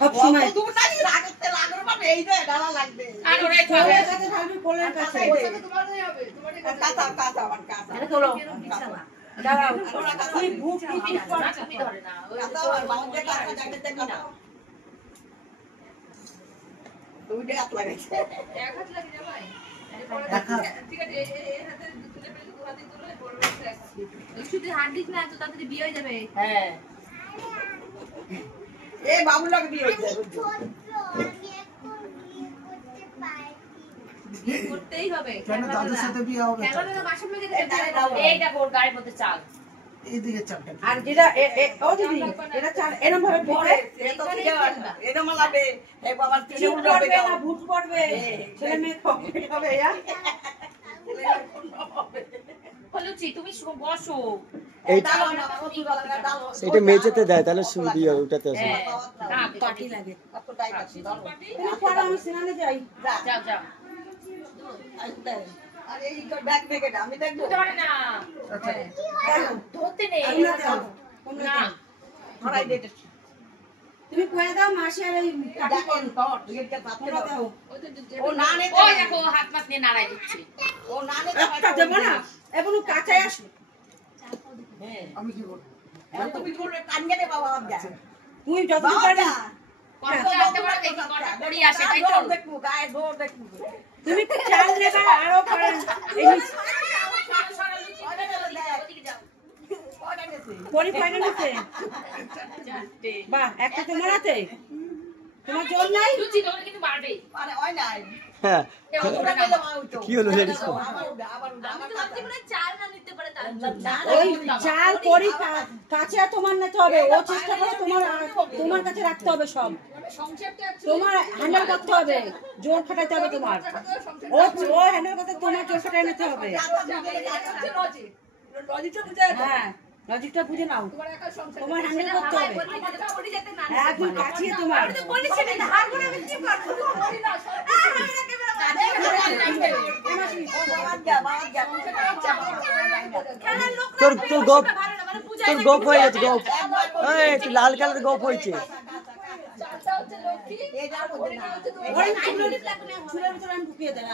সব সময় দূর না রাগতে লাগর মানে এই যে ডালা লাগবে আর ওরে খাবে কাছে ঢালবি কোলের কাছে তোমারই হবে তোমারই কাঁচা কাঁচা আমার কাঁচা এটা তোলো দাঁড়াও তুই ভূত তুমি ধরে না ওই কাঁচা আর বাউন্ডে কাঁচা জায়গাতে কাঁচা দুইটা হাত লাগাইছে এক হাত লাগে যাবাই ঠিক আছে এই হাতে তুলে ফেলে দু হাতে তুলে পড়বে এক শুধু হাত দিস না তো তাড়াতাড়ি বিয়ে হয়ে যাবে হ্যাঁ এ বাবু লোক বিয়ে হয়ে যাবে করতেই হবে কেন দাদুর সাথে বিয়ে হবে কেন না মাসুম মেয়ে এইটা ওর গায়ের মধ্যে চাল এইদিকে চাপটা আর যেটা ও দিদি এটা চাল এরকম ভাবে পড়ে এত থেকে এটা মালাবে এই বাবার তিনে ভূত উঠবে পড়বে না ভূত পড়বে ছেলে মেয়ে হবে ইয়া বলুচি তুমি বসো এইটা মেঝেতে দেয় তাহলে সুবিধা হবে ওটাতে আছে না পাটি লাগে কত টাইট আছে তুমি পড়ো আমি সিনানে যাই যাও যাও আরে এই তো ব্যাগ ব্যাগে আমি দেখবো ধরে না ধরতে নেই না ধরাই দিতে তুমি কয়ে দাও মাসি আর এই দেখেন কট এটা পাততে দাও ও না নে ও দেখো হাত মাত নিয়ে নাড়াই দিচ্ছে ও না নে একটা দেব না এবং কাঁচাই আসে হ্যাঁ আমি কি বলবো তুমি বলবে কান্নে দে বাবা যা তুই যত পারবি কত আসতে পারে দেখি কত পড়ি আসে তাই তো দেখবো গায়ে দৌড় দেখবো তুমি চাল নেবা আরো করেন পরি ফাইনাল হচ্ছে বাহ একটা তোমার হাতে তোমার জোর নাই লুচি তোমার কিন্তু মারবে আরে ওই নাই হ্যাঁ কি হলো লেডিস ওই চাল পরি কাছে তোমার নিতে হবে ও চেষ্টা করে তোমার কাছে রাখতে হবে সব তোমার হ্যান্ডেল করতে হবে জোর খাটাইতে হবে তোমার ও হ্যান্ডেল করতে তোমার জোর খাটাই নিতে হবে হ্যাঁ লজিকটা বুঝে নাও তোমার হ্যান্ডেল করতে হবে একদম কাছিয়ে তোমার তোর গোপ হয়ে গেছে গোপ একটু লাল কালার গোপ হয়েছে ঢুকিয়ে দেয়